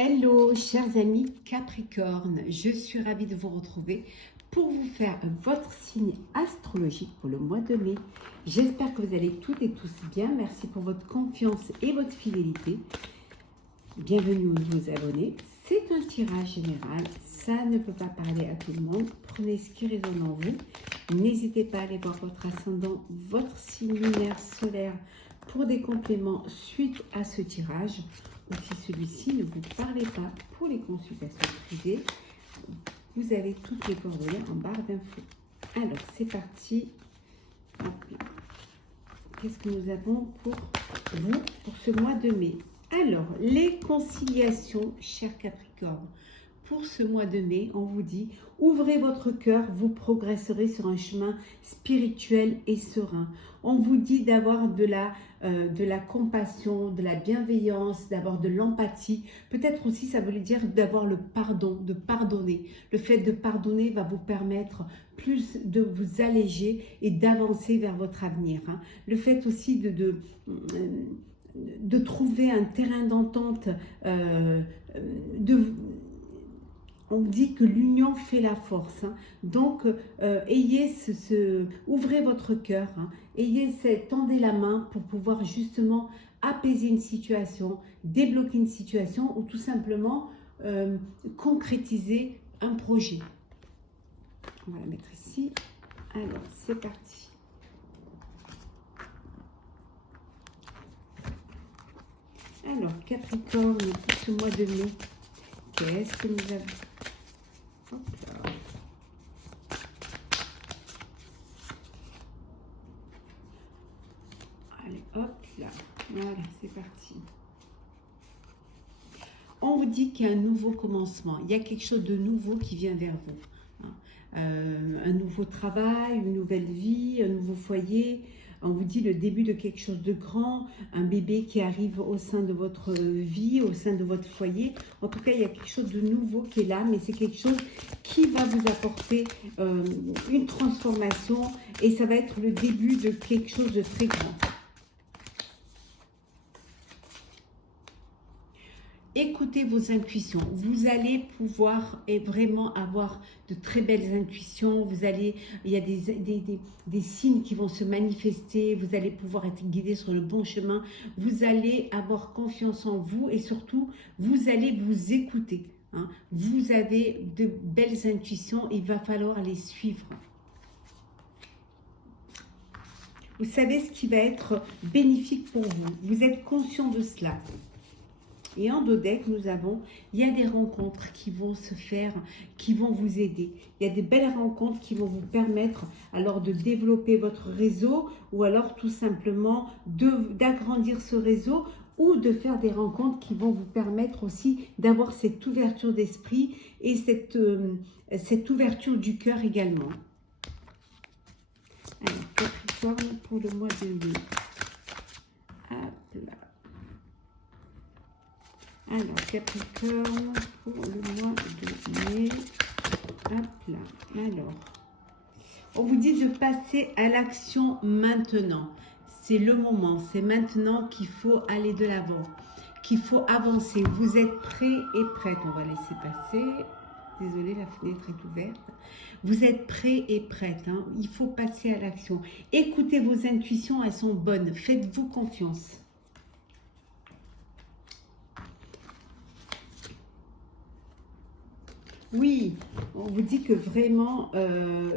Hello chers amis Capricorne, je suis ravie de vous retrouver pour vous faire votre signe astrologique pour le mois de mai. J'espère que vous allez toutes et tous bien, merci pour votre confiance et votre fidélité. Bienvenue aux nouveaux abonnés, c'est un tirage général, ça ne peut pas parler à tout le monde, prenez ce qui résonne en vous. N'hésitez pas à aller voir votre ascendant, votre signe lunaire solaire pour des compléments suite à ce tirage. Ou si celui-ci ne vous parlait pas pour les consultations privées, vous avez toutes les coordonnées en barre d'infos. Alors, c'est parti. Qu'est-ce que nous avons pour vous pour ce mois de mai? Alors, les conciliations, chers Capricorne. Pour ce mois de mai, on vous dit, ouvrez votre cœur, vous progresserez sur un chemin spirituel et serein. On vous dit d'avoir de la compassion, de la bienveillance, d'avoir de l'empathie. Peut-être aussi, ça veut dire d'avoir le pardon, de pardonner. Le fait de pardonner va vous permettre plus de vous alléger et d'avancer vers votre avenir. Le fait aussi de trouver un terrain d'entente, on dit que l'union fait la force. Donc, ouvrez votre cœur, tendez la main pour pouvoir justement apaiser une situation, débloquer une situation ou tout simplement concrétiser un projet. On va la mettre ici. Alors, c'est parti. Alors, Capricorne, pour ce mois de mai, qu'est-ce que nous avons? Hop là. Allez, hop là. Voilà, c'est parti. On vous dit qu'il y a un nouveau commencement. Il y a quelque chose de nouveau qui vient vers vous. Un nouveau travail, une nouvelle vie, un nouveau foyer. On vous dit le début de quelque chose de grand, un bébé qui arrive au sein de votre vie, au sein de votre foyer. En tout cas, il y a quelque chose de nouveau qui est là, mais c'est quelque chose qui va vous apporter une transformation et ça va être le début de quelque chose de très grand. Écoutez vos intuitions, vous allez pouvoir vraiment avoir de très belles intuitions, il y a des signes qui vont se manifester, vous allez pouvoir être guidé sur le bon chemin, vous allez avoir confiance en vous et surtout, vous allez vous écouter. Vous avez de belles intuitions, il va falloir les suivre. Vous savez ce qui va être bénéfique pour vous, vous êtes conscient de cela. Et en dos deck, il y a des rencontres qui vont se faire, qui vont vous aider. Il y a des belles rencontres qui vont vous permettre alors de développer votre réseau ou alors tout simplement d'agrandir ce réseau ou de faire des rencontres qui vont vous permettre aussi d'avoir cette ouverture d'esprit et cette ouverture du cœur également. Alors, Capricorne pour le mois de mai. Hop là. Alors, Capricorne, pour le mois de mai, hop là, alors, on vous dit de passer à l'action maintenant. C'est le moment, c'est maintenant qu'il faut aller de l'avant, qu'il faut avancer. Vous êtes prêts et prêtes, on va laisser passer. Désolée, la fenêtre est ouverte. Vous êtes prêts et prêtes, il faut passer à l'action. Écoutez vos intuitions, elles sont bonnes, faites-vous confiance. Oui, on vous dit que vraiment,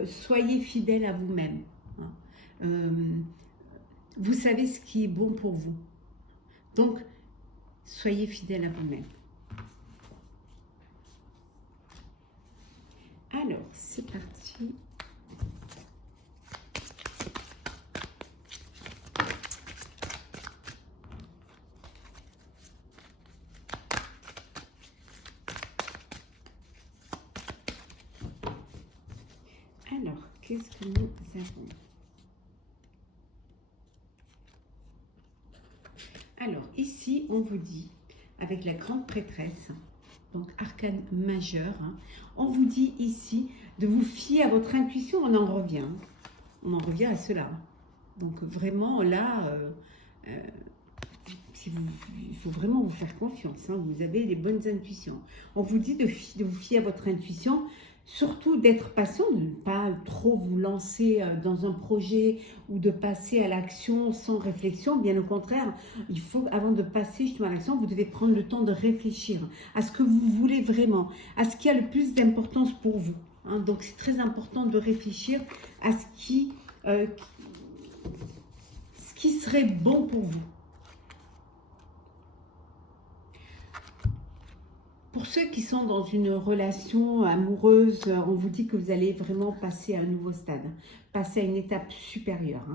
soyez fidèle à vous-même. Vous savez ce qui est bon pour vous. Donc, soyez fidèle à vous-même. Alors, c'est parti. Alors, qu'est-ce que nous avons? Alors, ici, on vous dit, avec la grande prêtresse, donc arcane majeur, on vous dit ici de vous fier à votre intuition, on en revient à cela. Donc, vraiment, là, il faut vraiment vous faire confiance, hein, vous avez les bonnes intuitions. On vous dit de vous fier à votre intuition, surtout d'être patient, de ne pas trop vous lancer dans un projet ou de passer à l'action sans réflexion. Bien au contraire, il faut, avant de passer justement à l'action, vous devez prendre le temps de réfléchir à ce que vous voulez vraiment, à ce qui a le plus d'importance pour vous. Hein. Donc c'est très important de réfléchir à ce qui serait bon pour vous. Pour ceux qui sont dans une relation amoureuse, on vous dit que vous allez vraiment passer à un nouveau stade, passer à une étape supérieure,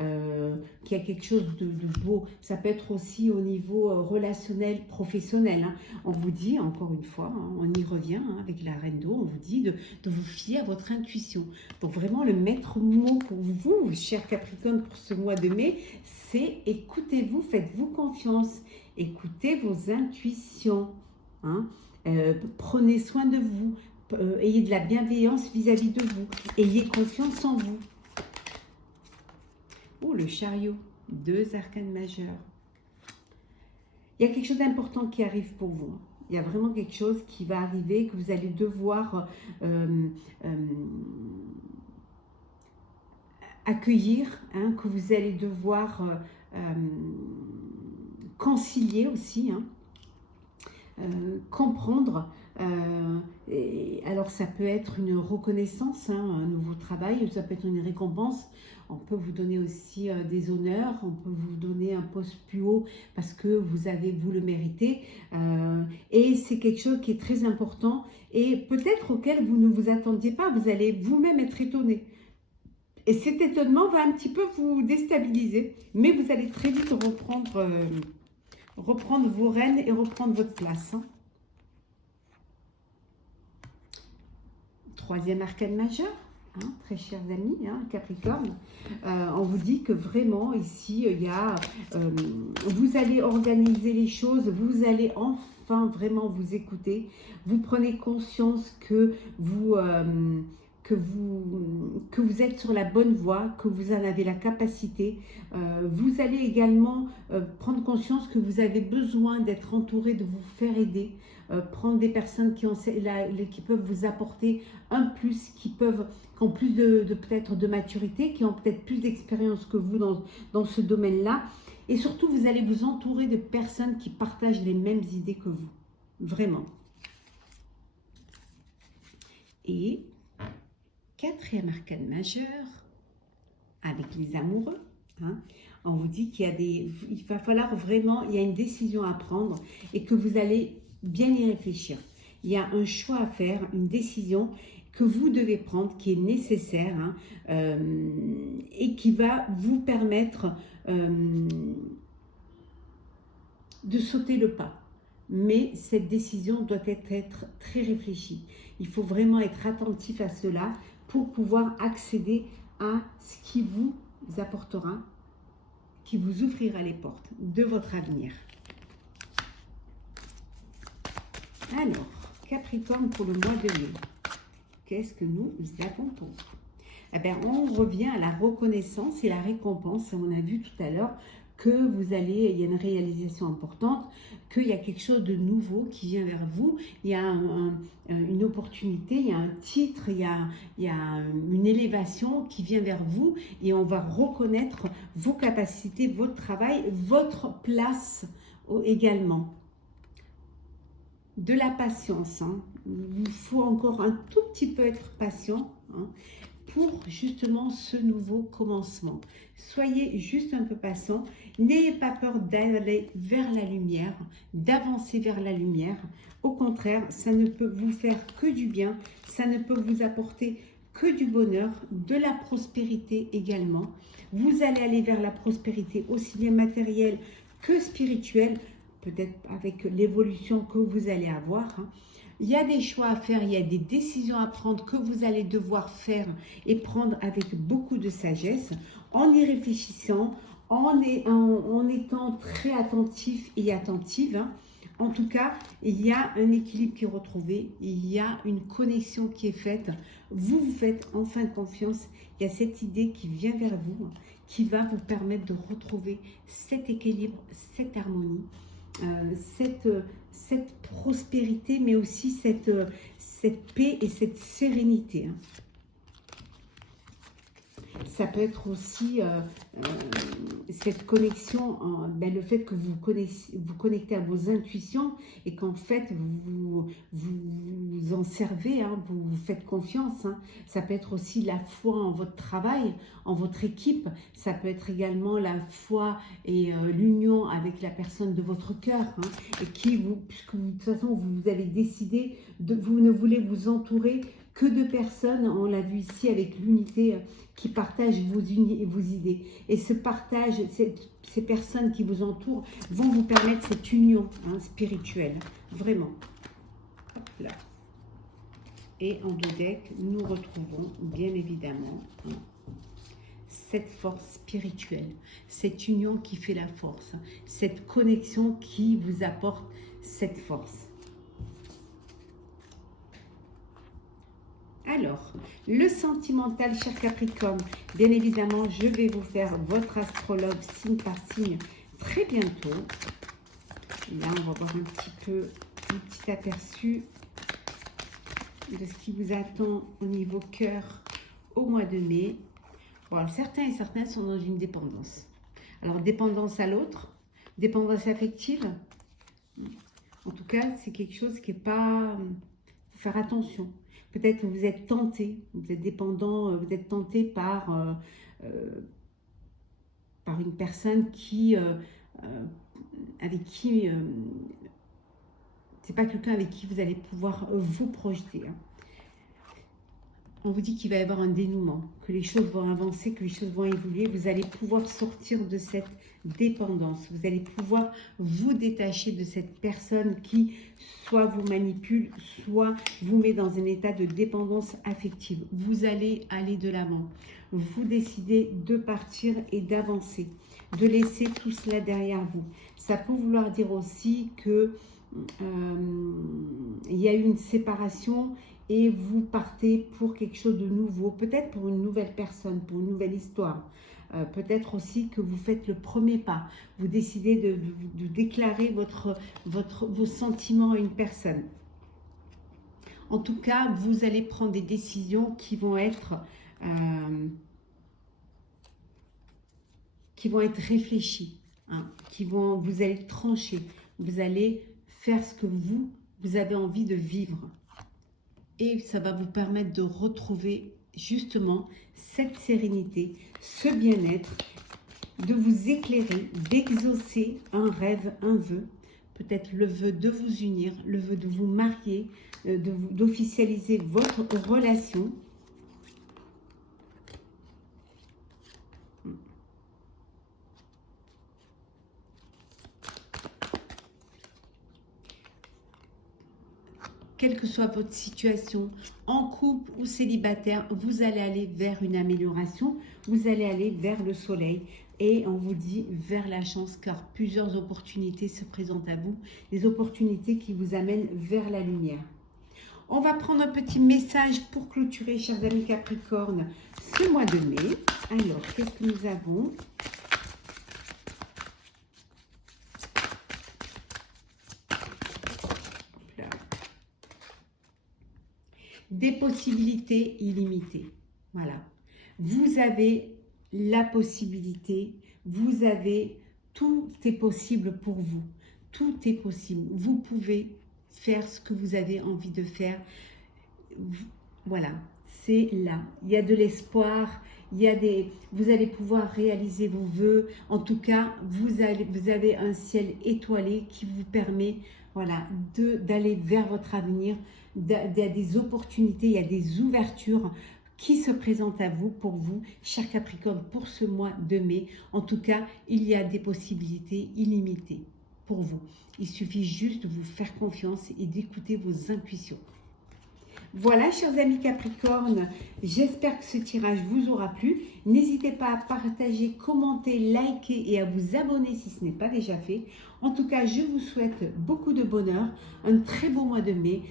hein, qu'il y a quelque chose de beau. Ça peut être aussi au niveau relationnel, professionnel. Hein. On vous dit, encore une fois, hein, on y revient hein, avec la reine d'eau, on vous dit de vous fier à votre intuition. Donc vraiment, le maître mot pour vous, cher Capricorne, pour ce mois de mai, c'est écoutez-vous, faites-vous confiance, écoutez vos intuitions. Hein. Prenez soin de vous, ayez de la bienveillance vis-à-vis de vous, ayez confiance en vous. Oh, le chariot, 2 arcanes majeurs. Il y a quelque chose d'important qui arrive pour vous. Il y a vraiment quelque chose qui va arriver, que vous allez devoir accueillir, hein, que vous allez devoir concilier aussi, hein. Comprendre, et alors ça peut être une reconnaissance, hein, un nouveau travail, ça peut être une récompense, on peut vous donner aussi des honneurs, on peut vous donner un poste plus haut parce que vous le méritez, et c'est quelque chose qui est très important et peut-être auquel vous ne vous attendiez pas, vous allez vous-même être étonné. Et cet étonnement va un petit peu vous déstabiliser, mais vous allez très vite reprendre vos rênes et reprendre votre place. Hein. 3e arcane majeur, hein, très chers amis, hein, Capricorne. On vous dit que vraiment ici, il y a, vous allez organiser les choses, vous allez enfin vraiment vous écouter. Vous prenez conscience que vous êtes sur la bonne voie, que vous en avez la capacité. Vous allez également prendre conscience que vous avez besoin d'être entouré, de vous faire aider, prendre des personnes qui peuvent vous apporter un plus, qui ont plus peut-être de maturité, qui ont peut-être plus d'expérience que vous dans ce domaine-là. Et surtout, vous allez vous entourer de personnes qui partagent les mêmes idées que vous. Vraiment. Et 4e arcane majeur, avec les amoureux, hein, on vous dit il va falloir vraiment, il y a une décision à prendre et que vous allez bien y réfléchir. Il y a un choix à faire, une décision que vous devez prendre, qui est nécessaire, hein, et qui va vous permettre de sauter le pas. Mais cette décision doit être très réfléchie. Il faut vraiment être attentif à cela pour pouvoir accéder à ce qui vous apportera, qui vous ouvrira les portes de votre avenir. Alors, Capricorne pour le mois de mai, qu'est-ce que nous avons pour vous? Eh bien, on revient à la reconnaissance et la récompense. On a vu tout à l'heure que il y a une réalisation importante, qu'il y a quelque chose de nouveau qui vient vers vous, il y a une opportunité, il y a un titre, il y a une élévation qui vient vers vous et on va reconnaître vos capacités, votre travail, votre place également. De la patience, hein. Il faut encore un tout petit peu être patient, hein, pour justement ce nouveau commencement. Soyez juste un peu patient, n'ayez pas peur d'aller vers la lumière, d'avancer vers la lumière. Au contraire, ça ne peut vous faire que du bien, ça ne peut vous apporter que du bonheur, de la prospérité également. Vous allez aller vers la prospérité aussi bien matérielle que spirituelle, peut-être avec l'évolution que vous allez avoir, hein. Il y a des choix à faire, il y a des décisions à prendre que vous allez devoir faire et prendre avec beaucoup de sagesse, en y réfléchissant, en étant très attentif et attentive. Hein. En tout cas, il y a un équilibre qui est retrouvé, il y a une connexion qui est faite. Vous vous faites enfin confiance, il y a cette idée qui vient vers vous, qui va vous permettre de retrouver cet équilibre, cette harmonie, cette prospérité, mais aussi cette paix et cette sérénité. Ça peut être aussi cette connexion, le fait que vous connectez à vos intuitions et qu'en fait vous en servez, vous faites confiance. Ça peut être aussi la foi en votre travail, en votre équipe. Ça peut être également la foi et l'union avec la personne de votre cœur, et puisque de toute façon vous avez décidé, vous ne voulez vous entourer que de personnes, on l'a vu ici avec l'unité, qui partagent vos idées. Et ce partage, ces personnes qui vous entourent vont vous permettre cette union spirituelle, vraiment. Hop là. Et en dos deck, nous retrouvons bien évidemment cette force spirituelle, cette union qui fait la force, cette connexion qui vous apporte cette force. Alors, le sentimental, cher Capricorne, bien évidemment, je vais vous faire votre astrologue signe par signe très bientôt. Là, on va voir un petit aperçu de ce qui vous attend au niveau cœur au mois de mai. Bon, certains et certaines sont dans une dépendance. Alors, dépendance à l'autre, dépendance affective. En tout cas, c'est quelque chose qui n'est pas... Il faut faire attention. Peut-être que vous êtes tenté, vous êtes dépendant, vous êtes tenté par une personne avec qui, c'est pas quelqu'un avec qui vous allez pouvoir vous projeter. On vous dit qu'il va y avoir un dénouement, que les choses vont avancer, que les choses vont évoluer. Vous allez pouvoir sortir de cette dépendance. Vous allez pouvoir vous détacher de cette personne qui soit vous manipule, soit vous met dans un état de dépendance affective. Vous allez aller de l'avant. Vous décidez de partir et d'avancer, de laisser tout cela derrière vous. Ça peut vouloir dire aussi que il y a eu une séparation et vous partez pour quelque chose de nouveau, peut-être pour une nouvelle personne, pour une nouvelle histoire. Peut-être aussi que vous faites le premier pas. Vous décidez de déclarer vos sentiments à une personne. En tout cas, vous allez prendre des décisions qui vont être réfléchies, vous allez trancher, vous allez faire ce que vous avez envie de vivre. Et ça va vous permettre de retrouver justement cette sérénité, ce bien-être, de vous éclairer, d'exaucer un rêve, un vœu, peut-être le vœu de vous unir, le vœu de vous marier, d'officialiser votre relation. Quelle que soit votre situation, en couple ou célibataire, vous allez aller vers une amélioration, vous allez aller vers le soleil et on vous dit vers la chance car plusieurs opportunités se présentent à vous, des opportunités qui vous amènent vers la lumière. On va prendre un petit message pour clôturer, chers amis Capricorne, ce mois de mai. Alors, qu'est-ce que nous avons ? Des possibilités illimitées. Voilà. Vous avez la possibilité, tout est possible pour vous. Tout est possible. Vous pouvez faire ce que vous avez envie de faire. Voilà, c'est là. Il y a de l'espoir, vous allez pouvoir réaliser vos vœux. En tout cas, vous avez un ciel étoilé qui vous permet, voilà, d'aller vers votre avenir. Il y a des opportunités, il y a des ouvertures qui se présentent à vous, pour vous, chers Capricorne, pour ce mois de mai. En tout cas, il y a des possibilités illimitées pour vous. Il suffit juste de vous faire confiance et d'écouter vos intuitions. Voilà, chers amis Capricorne, j'espère que ce tirage vous aura plu. N'hésitez pas à partager, commenter, liker et à vous abonner si ce n'est pas déjà fait. En tout cas, je vous souhaite beaucoup de bonheur, un très beau mois de mai.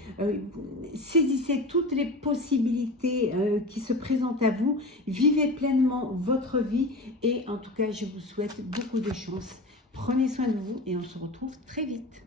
Saisissez toutes les possibilités qui se présentent à vous. Vivez pleinement votre vie et en tout cas, je vous souhaite beaucoup de chance. Prenez soin de vous et on se retrouve très vite.